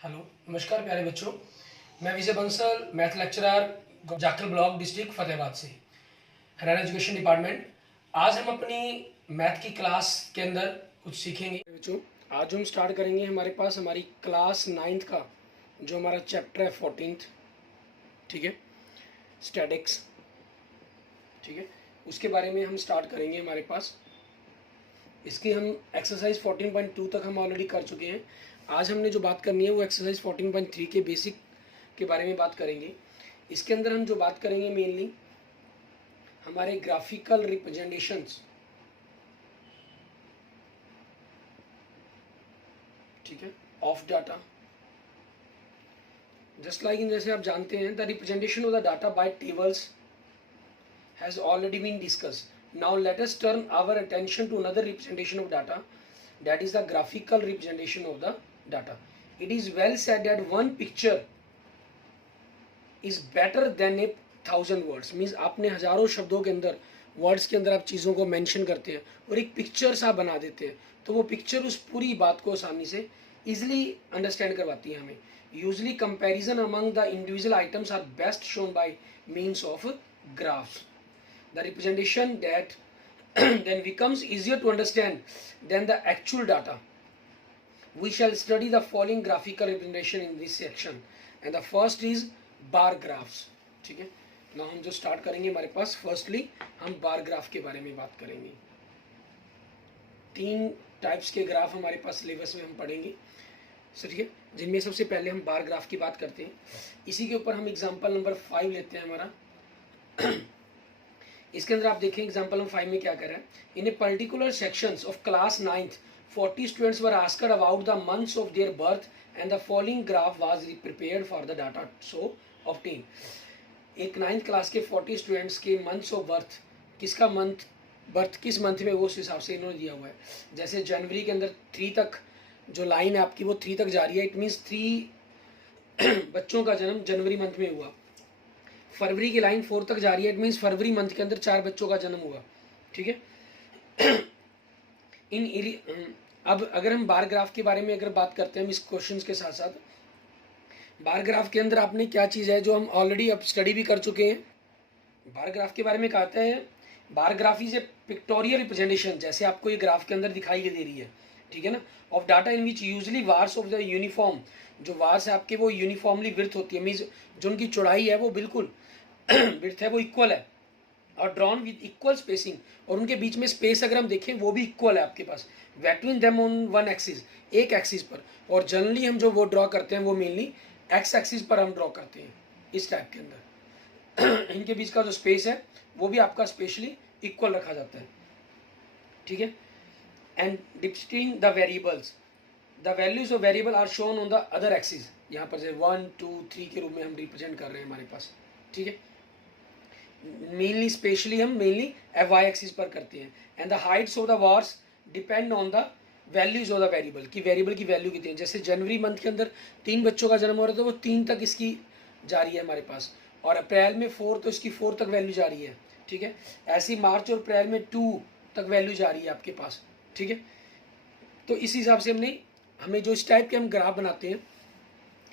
Hello, नमस्कार प्यारे बच्चों। मैं Vijay Bansal, math lecturer, Jakhal block, district Fatehabad से, हरियाणा एजुकेशन डिपार्टमेंट। आज हम अपनी मैथ की क्लास के अंदर कुछ सीखेंगे बच्चों। आज हम स्टार्ट करेंगे हमारे पास हमारी क्लास 9th का जो हमारा चैप्टर है 14th, ठीक है, स्टैटिक्स, ठीक है, उसके बारे में हम स्टार्ट करेंगे। हमारे पास इसकी हम एक्सरसाइज 14.2 तक हम ऑलरेडी कर चुके हैं। आज हमने जो बात करनी है वो एक्सरसाइज 14.3 के बेसिक के बारे में बात करेंगे। इसके अंदर हम जो बात करेंगे मेनली हमारे ग्राफिकल रिप्रेजेंटेशंस, ठीक है, of data. Just like in, जैसे आप जानते हैं, the representation of the data by tables has already been discussed. Now let us turn our attention to another representation of data, that is the graphical representation of the data. It is well said that one picture is better than a thousand words. Means आपने हजारों शब्दों के अंदर, words के अंदर आप चीज़ों को मेंशन करते हैं और एक पिक्चर सा बना देते हैं, तो वो पिक्चर उस पूरी बात को आसानी से इजिली अंडरस्टैंड करवाती है हमें। Usually comparison among the individual items are best shown by means of graphs. The representation that then becomes easier to understand than the actual data. We shall study the following graphical representation in this section, and the first is bar graphs. ठीक है, now हम जो start करेंगे हमारे पास firstly हम bar graph के बारे में बात करेंगे। 3 टाइप्स के ग्राफ हमारे पास सिलेबस में हम पढ़ेंगे, ठीक है, जिनमें सबसे पहले हम बार ग्राफ की बात करते हैं। इसी के ऊपर हम एग्जाम्पल नंबर 5 लेते हैं हमारा। इसके अंदर आप देखें एग्जाम्पल नंबर 5 में क्या कर रहा है। In a particular sections of class 9th 40 students were asked about the months of their birth and the following graph was prepared for the data so obtain. एक 9th क्लास के 40 students के months of birth, किसका month birth किस month में, वो उस हिसाब से इन्होंने दिया हुआ है। जैसे जनवरी के अंदर 3 तक जो लाइन है आपकी वो 3 तक जा रही है, इट मीन्स 3 बच्चों का जन्म जनवरी मंथ में हुआ। फरवरी की लाइन 4 तक जा रही है, इट मीन्स फरवरी मंथ के अंदर 4 बच्चों का जन्म हुआ, ठीक है। अब अगर हम बार ग्राफ के बारे में अगर बात करते हैं हम इस क्वेश्चंस के साथ साथ, बार ग्राफ के अंदर आपने क्या चीज़ है जो हम ऑलरेडी अब स्टडी भी कर चुके हैं। बार ग्राफ के बारे में कहते हैं bar graph is a pictorial representation, जैसे आपको ये ग्राफ के अंदर दिखाई दे रही है, ठीक है ना, of data in which usually wars of the uniform, जो वार्स है आपके वो यूनिफॉर्मली विड्थ होती है, मीन्स जो उनकी चौड़ाई है वो बिल्कुल विड्थ है वो इक्वल है, और ड्रॉन विद इक्वल स्पेसिंग, और उनके बीच में स्पेस अगर हम देखें वो भी इक्वल है आपके पास, between them on one axis, एक एक्सिस पर। और जनरली हम जो वो ड्रॉ करते हैं वो मेनली एक्स एक्सिस पर हम ड्रॉ करते हैं इस टाइप के अंदर। इनके बीच का जो स्पेस है वो भी आपका स्पेशली इक्वल रखा जाता है, ठीक है। And distinct the variables, the values of variable are shown on the other axis, यहाँ पर जैसे 1 2 3 के रूप में हम रिप्रेजेंट कर रहे हैं हमारे पास, ठीक है। मेनली स्पेशली हम मेनली वाई एक्सिस पर करते हैं। And the Heights of the wars depend on the values of the variable, की वेरिएबल की वैल्यू कितनी है। जैसे जनवरी मंथ के अंदर 3 बच्चों का जन्म हो रहा है तो वो 3 तक इसकी जा रही है हमारे पास, और अप्रैल में 4 तो इसकी 4 तक वैल्यू जा रही है, ठीक है। ऐसी मार्च और अप्रैल में 2 तक वैल्यू जा रही है आपके पास, ठीक है। तो इस हिसाब से हमें जो इस टाइप के हम ग्राफ बनाते हैं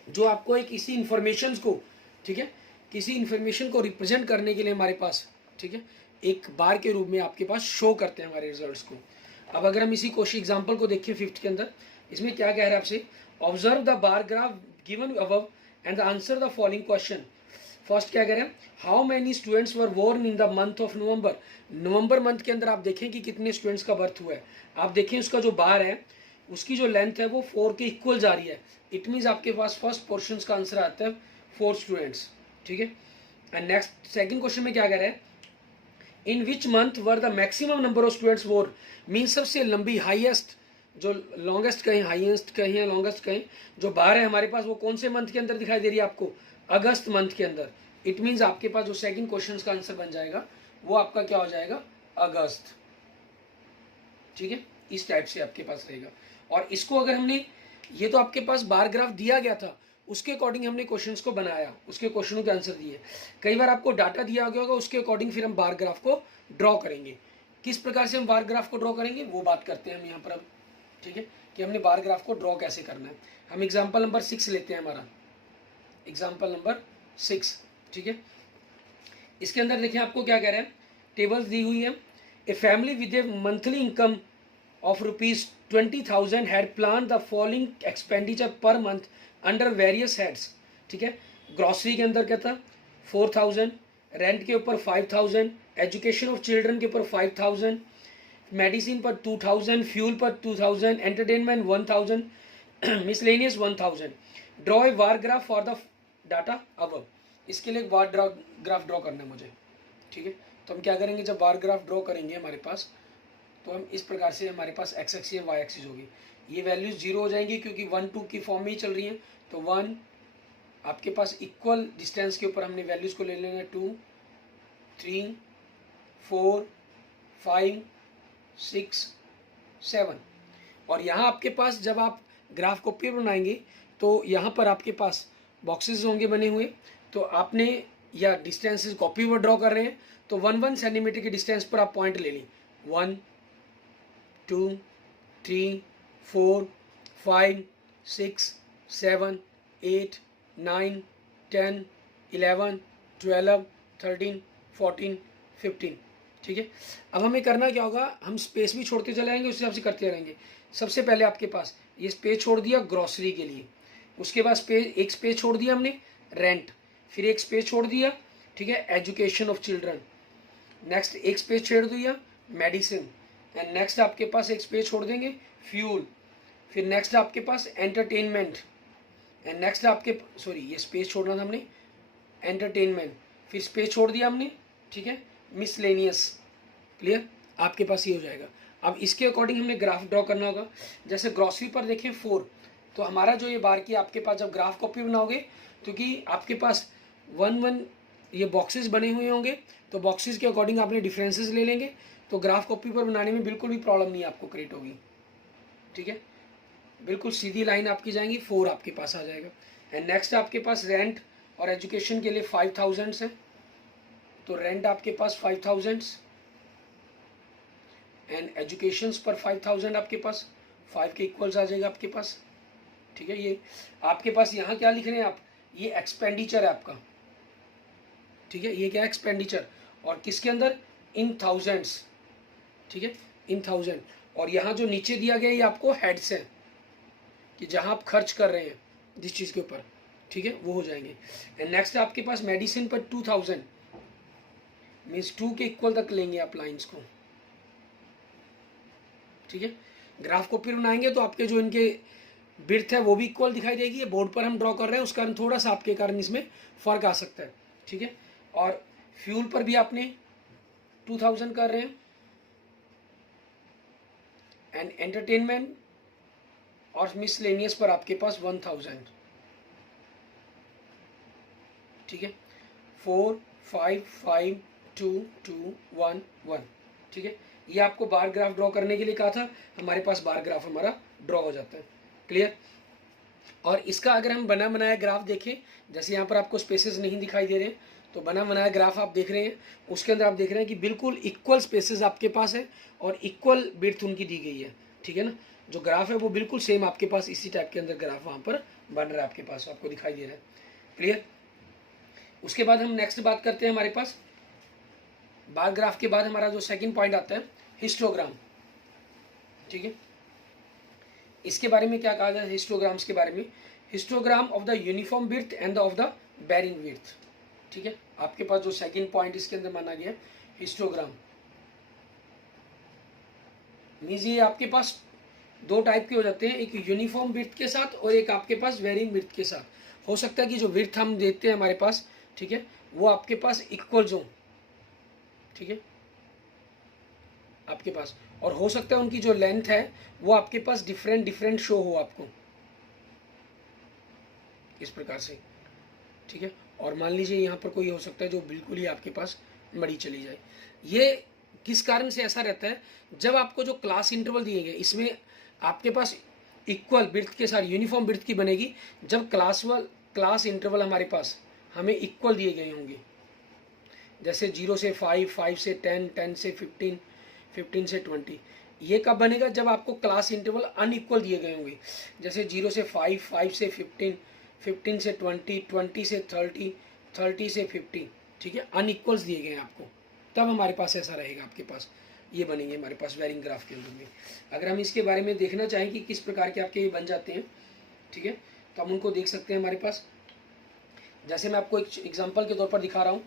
जो आपको एक इसी इंफॉर्मेशन को, ठीक है, किसी इंफॉर्मेशन को रिप्रेजेंट करने के लिए हमारे पास, ठीक है, एक बार के रूप में आपके पास शो करते हैं हमारे रिजल्ट्स को। अब अगर हम इसी क्वेश्चन एग्जांपल को देखें 5th के अंदर, इसमें क्या कह रहा है आपसे, observe the bar graph given above and answer the following question. First क्या कह रहे हैं, how many students were born in the month of November. November month के अंदर आप देखें कि कितने स्टूडेंट्स का बर्थ हुआ है। आप देखें उसका जो बार है उसकी जो लेंथ है वो 4 के इक्वल जा रही है, इट मीन्स आपके पास फर्स्ट पोर्शन का आंसर आता है 4 स्टूडेंट्स, ठीक है। एंड नेक्स्ट सेकंड क्वेश्चन में क्या कह रहा है, in which month were the maximum number of students born. Means सबसे लंबी हाईएस्ट, जो लॉन्गेस्ट कहें, हाईएस्ट कहें या लॉन्गेस्ट कहें, जो बार है हमारे पास वो कौन से मंथ के अंदर दिखाई दे रही है आपको, अगस्त मंथ के अंदर। इट मीन्स आपके पास जो सेकंड क्वेश्चन का आंसर बन जाएगा वो आपका क्या हो जाएगा, अगस्त, ठीक है। इस टाइप से आपके पास रहेगा। और इसको अगर हमने, ये तो आपके पास बार ग्राफ दिया गया था, उसके अकॉर्डिंग हमने क्वेश्चंस को बनाया, उसके क्वेश्चनों के आंसर दिए। कई बार आपको डाटा दिया गया होगा, उसके अकॉर्डिंग फिर हम बार ग्राफ को ड्रॉ करेंगे। किस प्रकार से हम बार ग्राफ को ड्रॉ करेंगे वो बात करते हैं हम यहाँ पर अब, ठीक है। कि हमने बार ग्राफ को ड्रॉ कैसे करना है। हम एग्जाम्पल नंबर 6 लेते हैं, हमारा एग्जाम्पल नंबर 6, ठीक है। इसके अंदर देखिए आपको क्या कह रहे हैं, टेबल्स दी हुई है। A family with A monthly income of ₹20,000 had plan the following expenditure per month under various heads, ठीक है। ग्रॉसरी के अंदर क्या था 4,000, रेंट के ऊपर 5,000, एजुकेशन ऑफ चिल्ड्रन के ऊपर 5,000, मेडिसिन पर 2,000, फ्यूल पर 2,000, entertainment 1,000, miscellaneous 1,000। Draw a bar graph for the data अब। इसके लिए एक बार ग्राफ ड्रॉ करना है मुझे, ठीक है। तो हम क्या करेंगे, जब बार ग्राफ ड्रॉ करेंगे हमारे पास, तो हम इस प्रकार से हमारे पास एक्स एक्सिस वाई एक्सिस होगी। ये वैल्यूज 0 हो जाएंगी क्योंकि 1 2 की फॉर्म में ही चल रही हैं। तो 1 आपके पास इक्वल डिस्टेंस के ऊपर हमने वैल्यूज़ को ले लेना है, 2 3 4 5 6 7। और यहाँ आपके पास जब आप ग्राफ कॉपी बनाएंगे तो यहाँ पर आपके पास बॉक्सेस होंगे बने हुए। तो आपने या डिस्टेंसेस कॉपी पर ड्रॉ कर रहे हैं तो 1 सेंटीमीटर के डिस्टेंस पर आप पॉइंट ले लें, 1 2 3 4 5 6 7 8 9 10 11 12 13 14 15, ठीक है। अब हमें करना क्या होगा, हम स्पेस भी छोड़ते चले जाएंगे, उस हिसाब से करते रहेंगे। सबसे पहले आपके पास ये स्पेस छोड़ दिया ग्रॉसरी के लिए, उसके बाद एक स्पेस छोड़ दिया हमने रेंट, फिर एक स्पेस छोड़ दिया, ठीक है, एजुकेशन ऑफ चिल्ड्रन, नेक्स्ट एक स्पेस छोड़ दिया मेडिसिन, एंड नेक्स्ट आपके पास एक स्पेस छोड़ देंगे फ्यूल, फिर नेक्स्ट आपके पास एंटरटेनमेंट, एंड नेक्स्ट आपके ये स्पेस छोड़ना था हमने एंटरटेनमेंट, फिर स्पेस छोड़ दिया हमने, ठीक है, मिसलेनियस। क्लियर, आपके पास ये हो जाएगा। अब इसके अकॉर्डिंग हमने ग्राफ ड्रॉ करना होगा। जैसे ग्रॉसरी पर देखें 4, तो हमारा जो ये बार की आपके पास जब ग्राफ कॉपी बनाओगे, क्योंकि आपके पास 1 ये बॉक्सेस बने हुए होंगे, तो बॉक्सेस के अकॉर्डिंग आपने डिफरेंसेस ले लेंगे, तो ग्राफ कॉपी पर बनाने में बिल्कुल भी प्रॉब्लम नहीं आपको क्रिएट होगी, ठीक है। बिल्कुल सीधी लाइन आपकी जाएंगी, 4 आपके पास आ जाएगा। एंड नेक्स्ट आपके पास रेंट और एजुकेशन के लिए 5,000 है, तो रेंट आपके पास 5,000 एंड एजुकेशन पर 5,000 आपके पास 5 के इक्वल्स आ जाएगा आपके पास, ठीक है। ये आपके पास यहाँ क्या लिख रहे हैं आप, ये एक्सपेंडिचर है आपका, ठीक है। ये क्या एक्सपेंडिचर, और किसके अंदर, इन थाउजेंड्स, ठीक है, इन 1000। और यहाँ जो नीचे दिया गया ये आपको हेड्स है कि जहाँ आप खर्च कर रहे हैं जिस चीज़ के ऊपर, ठीक है, वो हो जाएंगे। एंड नेक्स्ट आपके पास मेडिसिन पर 2,000 मीन्स 2 के इक्वल तक लेंगे आप लाइंस को, ठीक है। ग्राफ को फिर बनाएंगे तो आपके जो इनके बिर्थ है वो भी इक्वल दिखाई देगी। ये बोर्ड पर हम ड्रॉ कर रहे हैं, उस कारण थोड़ा सा आपके कारण इसमें फ़र्क आ सकता है, ठीक है। और फ्यूल पर भी आपने 2,000 कर रहे हैं, एंड एंटरटेनमेंट और मिसलेनियस पर आपके पास 1,000, ठीक है। 4 5 5 2 2 1 1, ठीक है। ये आपको बार ग्राफ ड्रॉ करने के लिए कहा था, हमारे पास बार ग्राफ हमारा ड्रॉ हो जाता है। क्लियर। और इसका अगर हम बना बनाया ग्राफ देखें, जैसे यहाँ पर आपको स्पेसेस नहीं दिखाई दे रहे हैं, तो बना बनाया ग्राफ आप देख रहे हैं, उसके अंदर आप देख रहे हैं कि बिल्कुल इक्वल स्पेसेस आपके पास है और इक्वल बिर्थ उनकी दी गई है, ठीक है ना। जो ग्राफ है वो बिल्कुल सेम आपके पास इसी टाइप के अंदर ग्राफ वहाँ पर बन रहा है आपके पास, आपको दिखाई दे रहा है। क्लियर। उसके बाद हम नेक्स्ट बात करते हैं, हमारे पास बार ग्राफ के बाद हमारा जो सेकंड पॉइंट आता है हिस्टोग्राम, ठीक है। इसके बारे में क्या कहा जाए हिस्टोग्राम्स के बारे में, histogram of the uniform width and of the varying width, ठीक है। आपके पास जो सेकंड पॉइंट इसके अंदर माना गया हिस्टोग्राम मीन्स ये आपके पास 2 टाइप के हो जाते हैं, एक यूनिफॉर्म विड्थ के साथ और एक आपके पास वेरिंग विड्थ के साथ। हो सकता है कि जो विड्थ हम देते हैं हमारे पास, ठीक है, वो आपके पास इक्वल हो, ठीक है, आपके पास, और हो सकता है उनकी जो लेंथ है वो आपके पास डिफरेंट शो हो आपको इस प्रकार से, ठीक है। और मान लीजिए यहाँ पर कोई हो सकता है जो बिल्कुल ही आपके पास मड़ी चली जाए। ये किस कारण से ऐसा रहता है, जब आपको जो क्लास इंटरवल दिए गए इसमें आपके पास इक्वल बिर्थ के साथ यूनिफॉर्म बिर्थ की बनेगी, जब क्लास इंटरवल हमारे पास हमें इक्वल दिए गए होंगे, जैसे 0 से 5, 5 से 10, 10 से 15, 15 से 20। ये कब बनेगा, जब आपको क्लास इंटरवल अनइक्वल दिए गए होंगे, जैसे 0 से 5, 5 से 15, 15 से 20, 20 से 30, 30 से 50, ठीक है, अनइक्वल्स दिए गए हैं आपको, तब हमारे पास ऐसा रहेगा, आपके पास ये बनेंगे हमारे पास वेरिंग ग्राफ के अंदर में। अगर हम इसके बारे में देखना चाहें कि किस प्रकार के आपके ये बन जाते हैं, ठीक है, तो हम उनको देख सकते हैं हमारे पास। जैसे मैं आपको एक एग्जांपल के तौर पर दिखा रहा हूँ,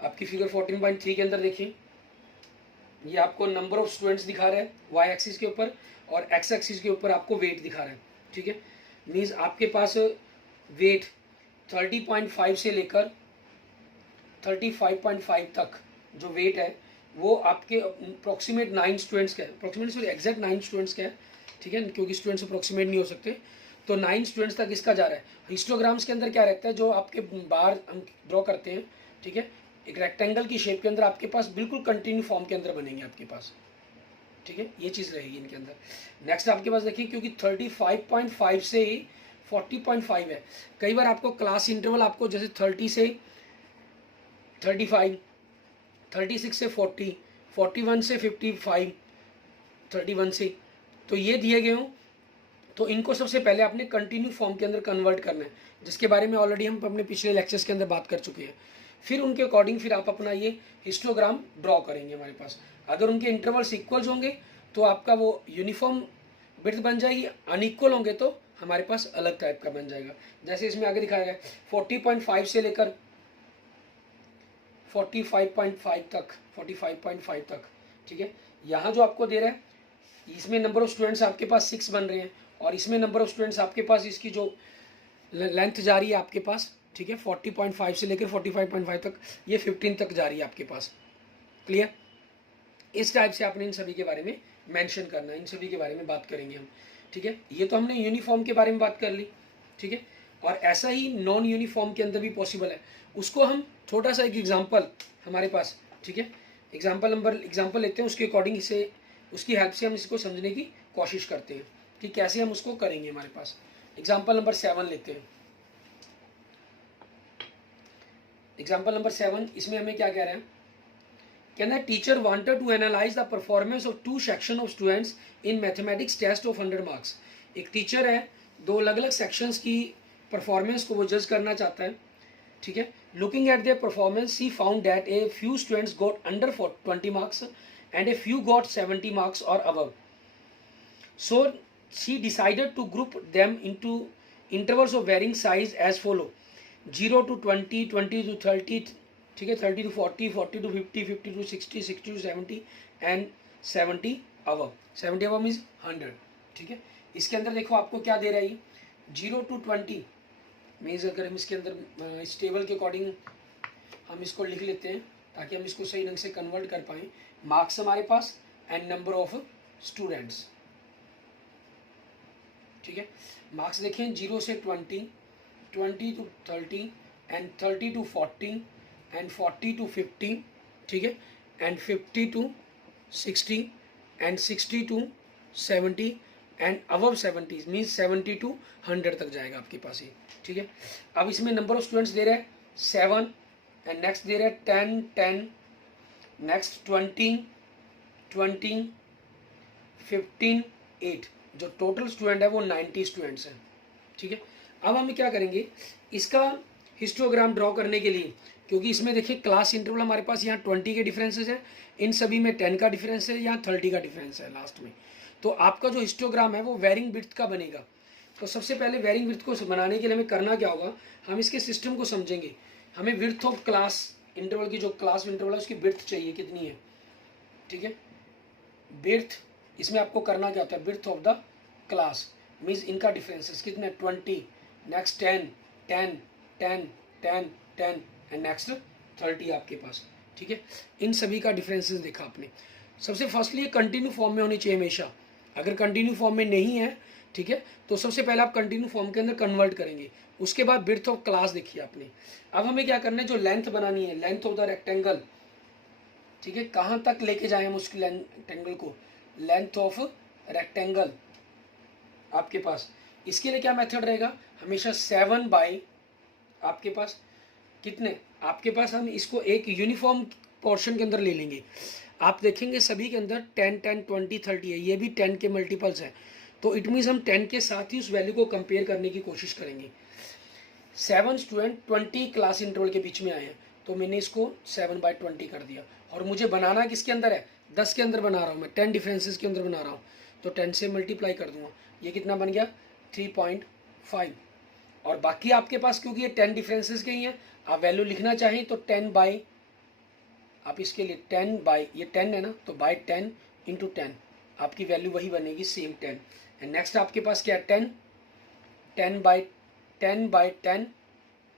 आपकी फिगर 14.3 के अंदर देखिए, ये आपको नंबर ऑफ स्टूडेंट्स दिखा रहा है वाई एक्सिस के ऊपर, और एक्स एक्सिस के ऊपर आपको वेट दिखा रहा है, ठीक है। मीन्स आपके पास वेट 30.5 से लेकर 35.5 तक जो वेट है वो आपके अप्रोक्सीमेट 9 स्टूडेंट्स का है, अप्रोक्सीमेट सॉरी एग्जैक्ट 9 स्टूडेंट्स का है, ठीक है, क्योंकि स्टूडेंट्स अप्रोक्सीमेट नहीं हो सकते, तो 9 स्टूडेंट्स तक इसका जा रहा है। हिस्टोग्राम्स के अंदर क्या रहता है, जो आपके बाहर हम ड्रॉ करते हैं, ठीक है, एक रेक्टेंगल की शेप के अंदर आपके पास बिल्कुल कंटिन्यू फॉर्म के अंदर बनेंगे आपके पास, ठीक है, ये चीज़ रहेगी इनके अंदर। नेक्स्ट आपके पास देखिए, क्योंकि 35.5 से 40.5 है, कई बार आपको क्लास इंटरवल आपको जैसे 30 से 35, 36 से 40, 41 से 55, 31 से, तो ये दिए गए हों, तो इनको सबसे पहले आपने कंटिन्यू फॉर्म के अंदर कन्वर्ट करना है, जिसके बारे में ऑलरेडी हम अपने पिछले लेक्चर्स के अंदर बात कर चुके हैं। फिर उनके अकॉर्डिंग फिर आप अपना ये हिस्टोग्राम ड्रॉ करेंगे हमारे पास। अगर उनके इंटरवल्स इक्वल्स होंगे तो आपका वो यूनिफॉर्म विड्थ बन जाएगी, अनइक्वल होंगे तो हमारे पास अलग टाइप का बन जाएगा। जैसे इसमें आगे दिखाया गया 40.5 से लेकर 45.5 तक, 45.5 तक, ठीक है। यहाँ जो आपको दे रहा है, इसमें नंबर ऑफ स्टूडेंट्स आपके पास 6 बन रहे हैं, और इसमें नंबर ऑफ स्टूडेंट्स आपके पास इसकी जो लेंथ जा रही है आपके पास, ठीक है, 40.5 से लेकर 45.5 तक, ये 15 तक जा रही है आपके पास। क्लियर? इस टाइप से आपने इन सभी के बारे में मेंशन करना है, इन सभी के बारे में बात करेंगे हम, ठीक है। ये तो हमने यूनिफॉर्म के बारे में बात कर ली, ठीक है, और ऐसा ही नॉन यूनिफॉर्म के अंदर भी पॉसिबल है। उसको हम छोटा सा एक एग्जांपल हमारे पास, ठीक है, एग्जांपल लेते हैं, उसके अकॉर्डिंग इसे, उसकी हेल्प से हम इसको समझने की कोशिश करते हैं कि कैसे हम उसको करेंगे। हमारे पास एग्जांपल नंबर 7 लेते हैं। एग्जांपल नंबर 7, इसमें हमें क्या कह रहे हैं, कहना है teacher wanted to analyse the performance of 2 section of students in mathematics test of 100 marks. एक टीचर है, 2 अलग अलग सेक्शंस की परफॉर्मेंस को वो जज करना चाहता है, ठीक है। Looking at their performance he found that a few students got under 20 marks and a few got 70 marks और above. So she decided to group them into intervals of varying size as follow: 0 to 20, 20 to 30, ठीक है, 30 to 40, 40 to 50, 50 to 60, 60 to 70 and 70 above. 70 above means 100, ठीक है। इसके अंदर देखो आपको क्या दे रहा है, 0 to 20 मीन्स, अगर हम इसके अंदर इस टेबल के अकॉर्डिंग हम इसको लिख लेते हैं ताकि हम इसको सही ढंग से कन्वर्ट कर पाएँ। मार्क्स हमारे पास एंड नंबर ऑफ स्टूडेंट्स, ठीक है। मार्क्स देखें 0 से 20, 20 to 30 and 30 to 40 and 40 to 50, ठीक है, and 50 to 60 and 60 to 70 and above 70 means 70 to 100 तक जाएगा आपके पास ये, ठीक है। अब इसमें नंबर ऑफ स्टूडेंट्स दे रहे हैं 7 एंड नेक्स्ट दे रहे हैं 10, 10, नेक्स्ट 20, 20, 15, 8, जो टोटल स्टूडेंट है वो 90 स्टूडेंट्स हैं, ठीक है। अब हम क्या करेंगे, इसका हिस्टोग्राम ड्रॉ करने के लिए, क्योंकि इसमें देखिए क्लास इंटरवल हमारे पास यहाँ 20 के डिफरेंसेस हैं, इन सभी में 10 का डिफरेंस है, यहाँ 30 का डिफरेंस है लास्ट में। तो आपका जो हिस्टोग्राम है वो वेरिंग विड्थ का बनेगा। तो सबसे पहले वेरिंग विड्थ को बनाने के लिए हमें करना क्या होगा, हम इसके सिस्टम को समझेंगे। हमें विड्थ ऑफ क्लास इंटरवल की, जो क्लास इंटरवल है उसकी विड्थ चाहिए कितनी है, ठीक है। विड्थ इसमें आपको करना क्या होता है, width of the class means इनका डिफरेंसेस कितने, 20, नेक्स्ट 10, 10, 10, 10, 10 एंड नेक्स्ट 30 आपके पास, ठीक है। इन सभी का डिफरेंसेस देखा आपने। सबसे फर्स्टली ये कंटिन्यू फॉर्म में होनी चाहिए हमेशा। अगर कंटिन्यू फॉर्म में नहीं है, ठीक है, तो सबसे पहले आप कंटिन्यू फॉर्म के अंदर कन्वर्ट करेंगे। उसके बाद विड्थ ऑफ क्लास देखिए आपने। अब हमें क्या करना है, जो लेंथ बनानी है, लेंथ ऑफ द रेक्टेंगल, ठीक है, कहाँ तक लेके जाए हम उस रेक्टेंगल को, लेंथ ऑफ रेक्टेंगल आपके पास। इसके लिए क्या मेथड रहेगा, हमेशा 7 बाई आपके पास कितने, आपके पास हम इसको एक यूनिफॉर्म पोर्शन के अंदर ले लेंगे। आप देखेंगे सभी के अंदर 10, 10, 20, 30 है, ये भी 10 के मल्टीपल्स हैं। तो इट मीन्स हम 10 के साथ ही उस वैल्यू को कंपेयर करने की कोशिश करेंगे। 7 स्टूडेंट 20 क्लास इंटरवल के बीच में आए हैं, तो मैंने इसको 7/20 कर दिया। और मुझे बनाना किसके अंदर है, 10 के अंदर बना रहा हूँ मैं, 10 डिफरेंसेस के अंदर बना रहा हूँ। तो 10 से मल्टीप्लाई कर दूंगा, ये कितना बन गया 3.5। और बाकी आपके पास क्योंकि ये 10 डिफरेंसेस के ही हैं, आप वैल्यू लिखना चाहें तो 10 बाई, आप इसके लिए 10 बाई, ये 10 है ना, तो बाई 10 इंटू 10 आपकी वैल्यू वही बनेगी सेम 10। एंड नेक्स्ट आपके पास क्या है 10, 10/10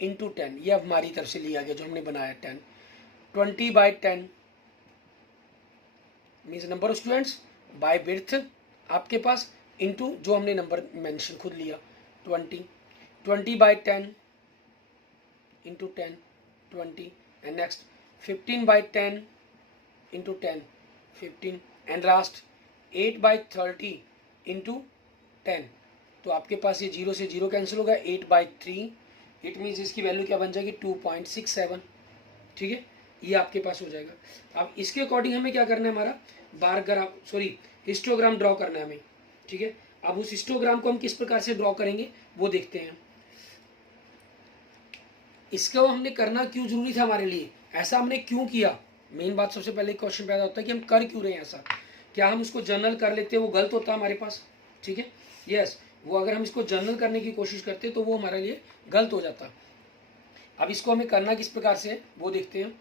इंटू 10, ये अब हमारी तरफ से लिया गया जो हमने बनाया 10। 20/10 means number of students by width आपके पास इंटू जो हमने नंबर मेंशन खुद लिया 20। 20/10 into 10 20। And next 15/10 into 10 15। And last 8/30 into 10। तो आपके पास ये 0 से 0 कैंसिल होगा, 8/3। इट मीन्स इसकी वैल्यू क्या बन जाएगी 2.67। ठीक है, ये आपके पास हो जाएगा। अब इसके अकॉर्डिंग हमें क्या करना है, हमारा बार ग्राफ हिस्टोग्राम ड्रॉ करना है हमें। ठीक है, अब उस हिस्टोग्राम को हम किस प्रकार से ड्रॉ करेंगे वो देखते हैं। इसको हमने करना क्यों जरूरी था हमारे लिए, ऐसा हमने क्यों किया। मेन बात सबसे पहले क्वेश्चन पैदा होता है कि हम कर क्यों रहे हैं ऐसा। क्या हम उसको जर्नल कर लेते हैं, वो गलत होता है हमारे पास। ठीक है, यस, वो अगर हम इसको जर्नल करने की कोशिश करते तो वो हमारे लिए गलत हो जाता। अब इसको हमें करना किस प्रकार से है वो देखते हैं।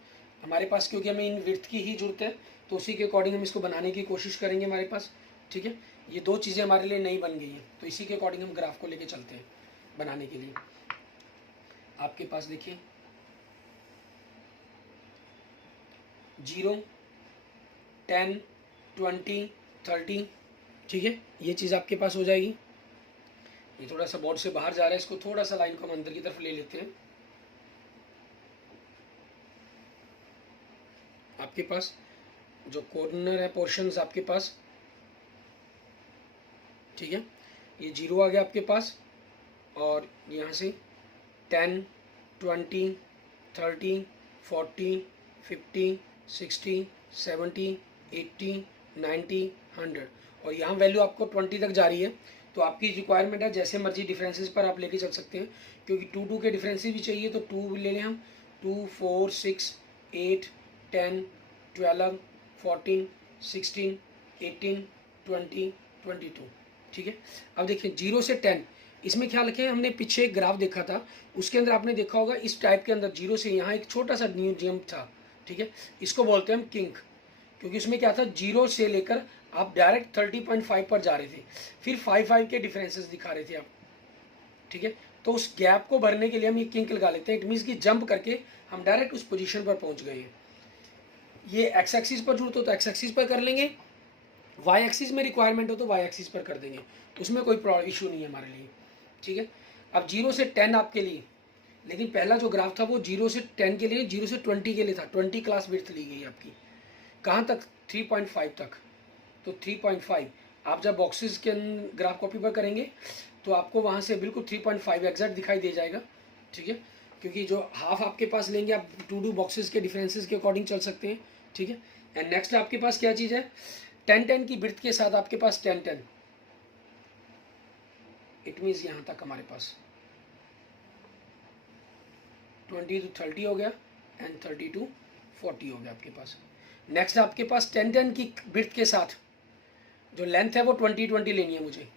हमारे पास क्योंकि हमें इन विड्थ की ही जरूरत है, तो उसी के अकॉर्डिंग हम इसको बनाने की कोशिश करेंगे हमारे पास। ठीक है, ये दो चीज़ें हमारे लिए नई बन गई हैं, तो इसी के अकॉर्डिंग हम ग्राफ को लेके चलते हैं बनाने के लिए। आपके पास देखिए 0, 10, 20, 30। ठीक है, ये चीज़ आपके पास हो जाएगी। ये थोड़ा सा बोर्ड से बाहर जा रहा है, इसको थोड़ा सा लाइन को हम अंदर की तरफ ले लेते हैं। आपके पास जो कॉर्नर है पोर्शंस आपके पास, ठीक है, ये 0 आ गया आपके पास। और यहाँ से 10, 20, 30, 40, 50, 60, 70, 80, 90, 100। और यहाँ वैल्यू आपको 20 तक जा रही है। तो आपकी रिक्वायरमेंट है जैसे मर्जी डिफरेंसेस पर आप लेके चल सकते हैं, क्योंकि 2 के डिफरेंसेस भी चाहिए तो 2 ले लें हम। 2, 4, 6, 8, 10, 12, 14, 16, 18, 20, 22। ठीक है, अब देखिए 0 से 10, इसमें ख्याल रखें हमने पीछे एक ग्राफ देखा था, उसके अंदर आपने देखा होगा इस टाइप के अंदर 0 से यहाँ एक छोटा सा न्यू जंप था। ठीक है, इसको बोलते हैं हम किंक, क्योंकि उसमें क्या था 0 से लेकर आप डायरेक्ट 30.5 पर जा रहे थे, फिर 5 के डिफरेंसेस दिखा रहे थे आप। ठीक है, तो उस गैप को भरने के लिए हम ये किंक लगा लेते हैं। इट मीन्स कि जंप करके हम डायरेक्ट उस पोजीशन पर पहुंच गए हैं। ये एक्स एक्सिस पर जरूरत हो तो एक्स एक्सिस पर कर लेंगे, वाई एक्सिस में रिक्वायरमेंट हो तो वाई एक्सिस पर कर देंगे, उसमें कोई इशू नहीं है हमारे लिए। ठीक है, अब 0 से 10 आपके लिए, लेकिन पहला जो ग्राफ था वो 0 से 10 के लिए, 0 से 20 के लिए था। 20 क्लास विड्थ ली गई आपकी, कहाँ तक 3.5 तक। तो 3.5 आप जब बॉक्सेस के ग्राफ कॉपी पर करेंगे तो आपको वहाँ से बिल्कुल 3.5 एग्जैक्ट दिखाई दे जाएगा। ठीक है, क्योंकि जो हाफ आपके पास लेंगे आप 2 बॉक्सेस के डिफरेंसेस के अकॉर्डिंग चल सकते हैं। ठीक है, एंड नेक्स्ट आपके पास क्या चीज़ है 10 की विड्थ के साथ आपके पास 10। इट मीन्स यहाँ तक हमारे पास 20 to 30 हो गया एंड 30 to 40 हो गया आपके पास। नेक्स्ट आपके पास 10 की विड्थ के साथ जो लेंथ है वो 20 लेनी है मुझे।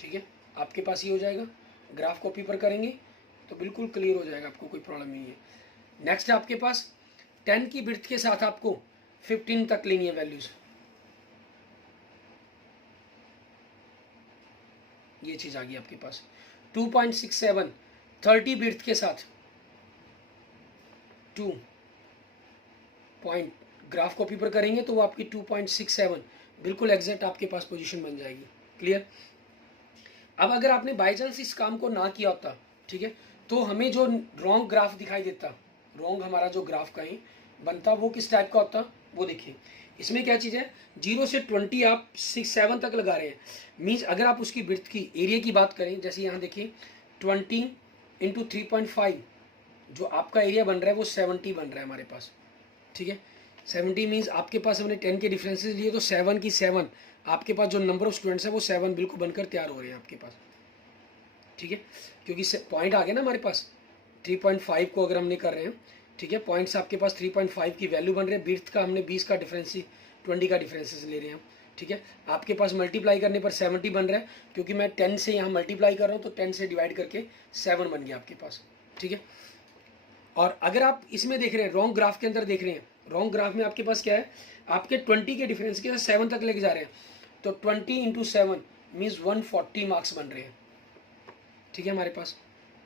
ठीक है, आपके पास ये हो जाएगा, ग्राफ कॉपी पर करेंगे तो बिल्कुल क्लियर हो जाएगा, आपको कोई प्रॉब्लम नहीं है। नेक्स्ट आपके पास 10 की विड्थ के साथ आपको 15 तक लेनी है वैल्यूज। ये चीज आ गई आपके पास 2.67। 30 विड्थ के साथ 2 पॉइंट ग्राफ कॉपी पर करेंगे तो वो आपकी 2.67 बिल्कुल एग्जैक्ट आपके पास पोजीशन बन जाएगी। क्लियर। अब अगर आपने बाई चांस इस काम को ना किया होता, ठीक है, तो हमें जो रॉन्ग ग्राफ दिखाई देता, रॉन्ग हमारा जो ग्राफ कहीं बनता वो किस टाइप का होता वो देखिए। इसमें क्या चीज़ है 0 से 20 आप 6-7 तक लगा रहे हैं। मीन्स अगर आप उसकी विड्थ की एरिया की बात करें, जैसे यहाँ देखिए 20 × 3.5 जो आपका एरिया बन रहा है वो 70 बन रहा है हमारे पास, ठीक है। 70 मीन्स आपके पास हमने 10 के डिफरेंसेस लिए तो 7 की 7 आपके पास जो नंबर ऑफ स्टूडेंट्स है वो 7 बिल्कुल बनकर तैयार हो रहे हैं आपके पास, ठीक है। क्योंकि पॉइंट आ गया ना हमारे पास 3.5 को अगर हमने कर रहे हैं, ठीक है, पॉइंट्स आपके पास 3.5 की वैल्यू बन रहे हैं। बिर्थ का हमने 20 का डिफरेंस 20 का डिफरेंसेस ले रहे हैं, ठीक है। आपके पास मल्टीप्लाई करने पर 70 बन रहा है, क्योंकि मैं 10 से यहाँ मल्टीप्लाई कर रहा हूँ तो 10 से डिवाइड करके 7 बन गया आपके पास, ठीक है। और अगर आप इसमें देख रहे हैं रॉन्ग ग्राफ के अंदर देख रहे हैं, रॉन्ग ग्राफ में आपके पास क्या है, आपके 20 के डिफरेंस के साथ 7 तक लेके जा रहे हैं, तो 20 इंटू 7 मीन्स 140 मार्क्स बन रहे हैं, ठीक है। हमारे पास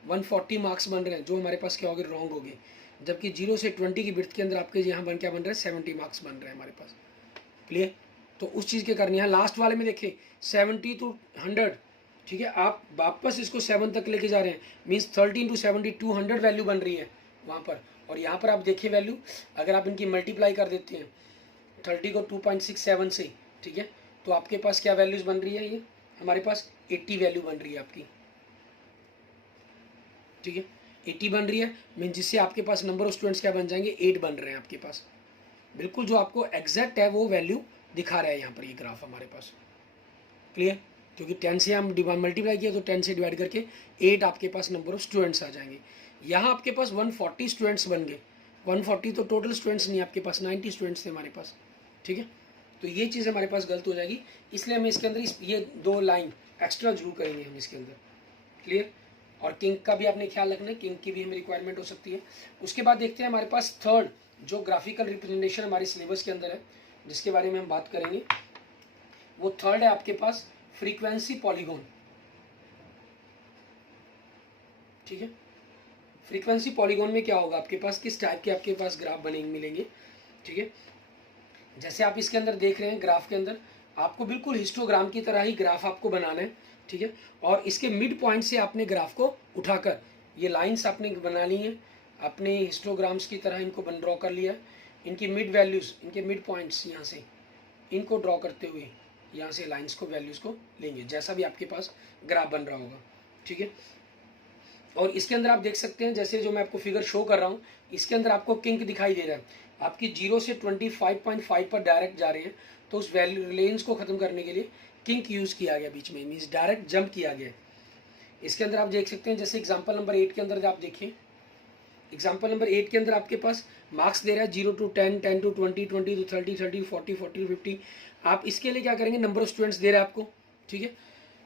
140 मार्क्स बन रहे हैं, जो हमारे पास क्या हो गए, रॉन्ग हो गए। जबकि 0 से 20 की बिर्थ के अंदर आपके यहाँ क्या बन रहा है, 70 मार्क्स बन रहे हैं हमारे पास, क्लियर। तो उस चीज़ के करनी है। लास्ट वाले में देखिए 70 to 100, ठीक है, आप वापस इसको 7 तक लेके जा रहे हैं, मीन्स 30 into 70 200 वैल्यू बन रही है वहाँ पर। और यहाँ पर आप देखिए वैल्यू, अगर आप इनकी मल्टीप्लाई कर देते हैं 30 को 2.67 से, ठीक है, तो आपके पास क्या वैल्यूज़ बन रही है, ये हमारे पास 80 वैल्यू बन रही है आपकी, ठीक है, 80 बन रही है। मीन जिससे आपके पास नंबर ऑफ स्टूडेंट्स क्या बन जाएंगे, 8 बन रहे हैं आपके पास। बिल्कुल जो आपको एग्जैक्ट है वो वैल्यू दिखा रहा है यहाँ पर ये ग्राफ हमारे पास, क्लियर। क्योंकि 10 से हम मल्टीप्लाई किया तो 10 से डिवाइड करके 8 आपके पास नंबर ऑफ स्टूडेंट्स आ जाएंगे। यहाँ आपके पास 140 स्टूडेंट्स बन गए। 140 तो टोटल स्टूडेंट्स नहीं, आपके पास 90 स्टूडेंट्स थे हमारे पास, ठीक है। तो ये चीज़ हमारे पास गलत हो जाएगी, इसलिए हम इसके अंदर ये 2 लाइन एक्स्ट्रा जरूर करेंगे हम इसके अंदर, क्लियर। और किंग का भी आपने ख्याल रखना है, किंग की भी हमें रिक्वायरमेंट हो सकती है। उसके बाद देखते हैं हमारे पास थर्ड जो ग्राफिकल रिप्रेजेंटेशन हमारे सिलेबस के अंदर है, जिसके बारे में हम बात करेंगे, वो थर्ड है आपके पास फ्रीक्वेंसी पॉलीगॉन, ठीक है। फ्रीक्वेंसी पॉलीगॉन में क्या होगा, आपके पास किस टाइप के आपके पास ग्राफ बने मिलेंगे, ठीक है। जैसे आप इसके अंदर देख रहे हैं ग्राफ के अंदर आपको बिल्कुल हिस्टोग्राम की तरह ही ग्राफ आपको बनाना है, ठीक है। और इसके मिड पॉइंट से आपने ग्राफ को उठाकर ये लाइंस आपने बना ली हैं, अपने हिस्टोग्राम्स की तरह इनको ड्रॉ कर लिया। इनकी मिड वैल्यूज़, इनके मिड पॉइंट्स यहाँ से इनको ड्रॉ करते हुए यहाँ से लाइंस को, वैल्यूज़ को लेंगे, जैसा भी आपके पास ग्राफ बन रहा होगा, ठीक है। और इसके अंदर आप देख सकते हैं, जैसे जो मैं आपको फिगर शो कर रहा हूँ, इसके अंदर आपको किंक दिखाई दे रहा है, आपकी 0 से 25.5 पर डायरेक्ट जा रहे हैं, तो उस वैल्यू रेंज को ख़त्म करने के लिए किंक यूज़ किया गया बीच में, मीन्स डायरेक्ट जंप किया गया। इसके अंदर आप देख सकते हैं, जैसे एग्जाम्पल नंबर 8 के अंदर आप देखिए, एग्जाम्पल नंबर 8 के अंदर आपके पास मार्क्स दे रहा है 0 to 10, 10 to 20, 20 to 30, 30 to 40, 40 to 50। आप इसके लिए क्या करेंगे, नंबर ऑफ स्टूडेंट्स दे रहा है आपको, ठीक है।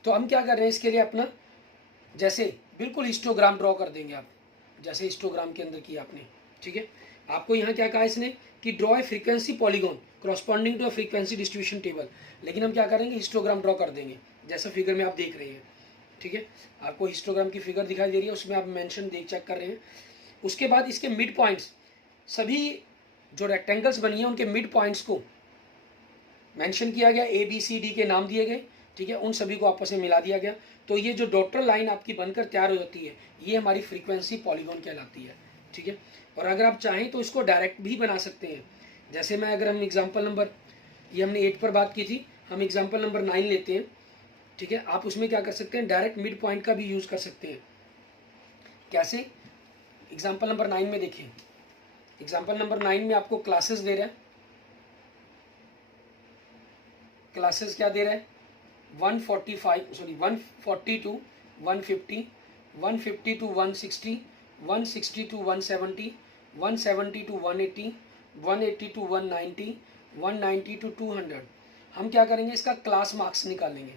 तो हम क्या कर रहे हैं इसके लिए, अपना जैसे बिल्कुल हिस्टोग्राम ड्रॉ कर देंगे आप, जैसे हिस्टोग्राम के अंदर किया आपने, ठीक है। आपको यहाँ क्या कहा इसने कि draw a frequency polygon corresponding to a frequency distribution table, लेकिन हम क्या करेंगे, हिस्टोग्राम ड्रॉ कर देंगे, जैसा फिगर में आप देख रहे हैं, ठीक है। आपको हिस्टोग्राम की फिगर दिखाई दे रही है, उसमें आप मेंशन चेक कर रहे हैं। उसके बाद इसके मिड पॉइंट्स, सभी जो रेक्टेंगल्स बनी है उनके मिड पॉइंट्स को मेंशन किया गया, ABCD के नाम दिए गए, ठीक है, उन सभी को आपस में मिला दिया गया। तो ये जो डॉटल लाइन आपकी बनकर तैयार हो जाती है, ये हमारी फ्रीक्वेंसी पॉलीगॉन कहलाती है, ठीक है। और अगर आप चाहें तो इसको डायरेक्ट भी बना सकते हैं, जैसे मैं अगर हम एग्जाम्पल नंबर, ये हमने 8 पर बात की थी, हम एग्जाम्पल नंबर 9 लेते हैं, ठीक है। आप उसमें क्या कर सकते हैं, डायरेक्ट मिड पॉइंट का भी यूज़ कर सकते हैं। कैसे, एग्जाम्पल नंबर 9 में देखिए, एग्जाम्पल नंबर 9 में आपको क्लासेस दे रहा है, क्लासेस क्या दे रहा है, 140 to 150, 150 to 160, 160 to 170, 170 to 180, 180 to 190, 190 to 200। हम क्या करेंगे, इसका क्लास मार्क्स निकालेंगे,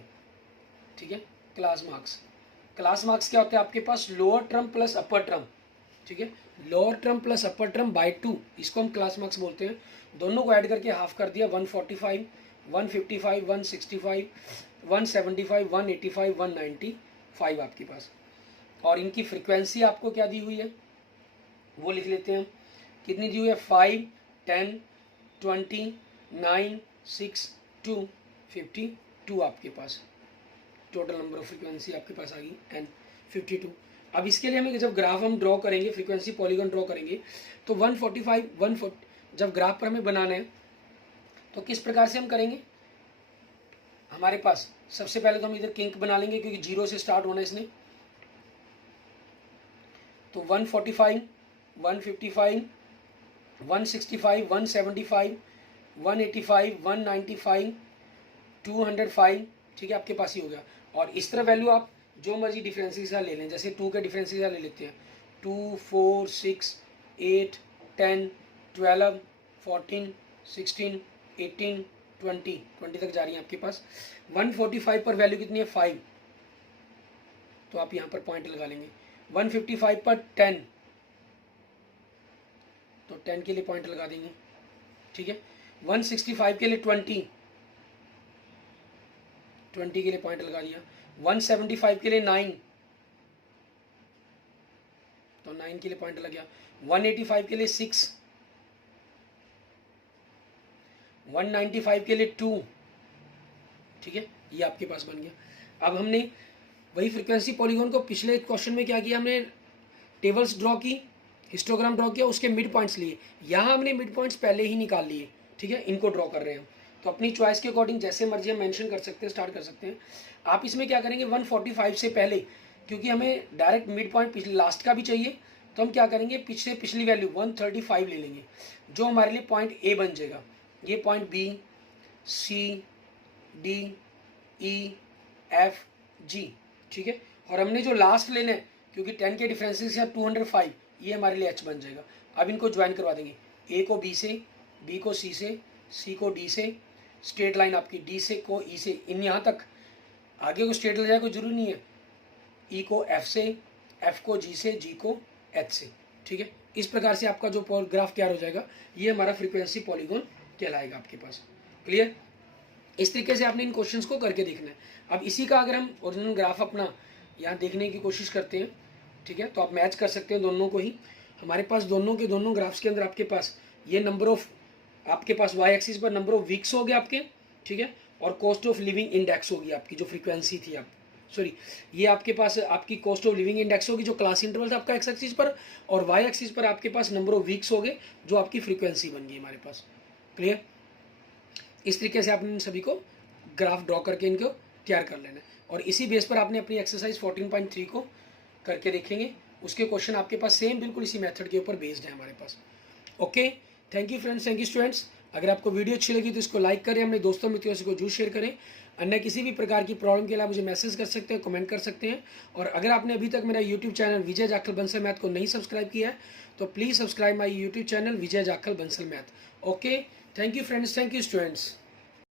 ठीक है। क्लास मार्क्स, क्लास मार्क्स क्या होता है आपके पास, lower term plus upper term, ठीक है। Lower term plus upper term by 2, इसको हम क्लास मार्क्स बोलते हैं। दोनों को ऐड करके हाफ कर दिया, 145, 155, 165, 175, 185, 195 आपके पास। और इनकी फ्रीक्वेंसी आपको क्या दी हुई है, वो लिख लेते हैं, कितनी दी हुई है, 5, 10, 20, 9, 6, 2, 52 आपके पास टोटल नंबर ऑफ फ्रीक्वेंसी आपके पास आ गई, एंड 52। अब इसके लिए हमें जब ग्राफ हम ड्रॉ करेंगे, फ्रीक्वेंसी पॉलीगॉन ड्रॉ करेंगे, तो 145, 140 जब ग्राफ पर हमें बनाना है तो किस प्रकार से हम करेंगे, हमारे पास सबसे पहले तो हम इधर किंक बना लेंगे, क्योंकि 0 से स्टार्ट होना है इसने। तो 145 155, 165, 175, 185, 195, 205, ठीक है, आपके पास ही हो गया। और इस तरह वैल्यू आप जो मर्जी डिफरेंसेस ले लें, जैसे 2 के डिफरेंसेस ले लेते हैं, 2, 4, 6, 8, 10, 12, 14, 16, 18, 20 तक जा रही है आपके पास। 145 पर वैल्यू कितनी है? 5, तो आप यहाँ पर पॉइंट लगा लेंगे। 155 पर 10, तो 10 के लिए पॉइंट लगा देंगे, ठीक है। 165 के लिए 20 के लिए पॉइंट लगा दिया। 175 के लिए 9, तो 9 के लिए पॉइंट लग गया। 185 के लिए 6, 195 के लिए 2, ठीक है, ये आपके पास बन गया। अब हमने वही फ्रीक्वेंसी पॉलीगॉन को पिछले क्वेश्चन में क्या किया, हमने टेबल्स ड्रॉ की, हिस्टोग्राम ड्रॉ किया, उसके मिड पॉइंट्स लिए। यहाँ हमने मिड पॉइंट्स पहले ही निकाल लिए, ठीक है, इनको ड्रॉ कर रहे हैं। तो अपनी चॉइस के अकॉर्डिंग जैसे मर्जी हम मेंशन कर सकते हैं, स्टार्ट कर सकते हैं। आप इसमें क्या करेंगे, 145 से पहले, क्योंकि हमें डायरेक्ट मिड पॉइंट पिछले लास्ट का भी चाहिए, तो हम क्या करेंगे, पिछली वैल्यू 135 ले लेंगे, जो हमारे लिए पॉइंट ए बन जाएगा। ये पॉइंट बी, सी, डी, ई, एफ, जी, ठीक है। और हमने जो लास्ट लेना है, क्योंकि 10 के डिफरेंसेस है 205, ये हमारे लिए एच बन जाएगा। अब इनको ज्वाइन करवा देंगे, ए को बी से, बी को सी से, सी को डी से, स्ट्रेट लाइन आपकी डी से को ई से, इन यहाँ तक आगे को स्ट्रेट ले जाए कोई जरूरी नहीं है। ई को एफ से, एफ को जी से, जी को एच से, ठीक है। इस प्रकार से आपका जो ग्राफ तैयार हो जाएगा, ये हमारा फ्रीक्वेंसी पॉलीगॉन कहलाएगा आपके पास। क्लियर? इस तरीके से आपने इन क्वेश्चंस को करके देखना है। अब इसी का अगर हम ओरिजिनल ग्राफ अपना यहाँ देखने की कोशिश करते हैं, ठीक है, तो आप मैच कर सकते हैं दोनों को ही। हमारे पास दोनों के दोनों ग्राफ्स के अंदर आपके पास ये नंबर ऑफ, आपके पास वाई एक्सिस पर नंबर ऑफ वीक्स हो गए आपके, ठीक है, और कॉस्ट ऑफ लिविंग इंडेक्स होगी आपकी, जो फ्रीक्वेंसी थी आप, सॉरी, ये आपके पास आपकी कॉस्ट ऑफ लिविंग इंडेक्स होगी, जो क्लास इंटरवल था आपका एक्स एक्सिस पर, और वाई एक्सिस पर आपके पास नंबर ऑफ वीक्स हो गए, जो आपकी फ्रीक्वेंसी बन गई हमारे पास। क्लियर? इस तरीके से आपने इन सभी को ग्राफ ड्रॉ करके इनको तैयार कर लेना है, और इसी बेस पर आपने अपनी एक्सरसाइज 14.3 को करके देखेंगे। उसके क्वेश्चन आपके पास सेम बिल्कुल इसी मेथड के ऊपर बेस्ड है हमारे पास। Okay, thank you friends, thank you students. अगर आपको वीडियो अच्छी लगी तो इसको लाइक करें, अपने दोस्तों मित्रों से को जरूर शेयर करें। अन्य किसी भी प्रकार की प्रॉब्लम के लिए आप मुझे मैसेज कर सकते हैं, कमेंट कर सकते हैं। और अगर आपने अभी तक मेरा यूट्यूब चैनल विजय जाखल बंसल मैथ को नहीं सब्सक्राइब किया है, तो please subscribe my YouTube channel Vijay Jakhal Bansal math. Okay, thank you friends, thank you students.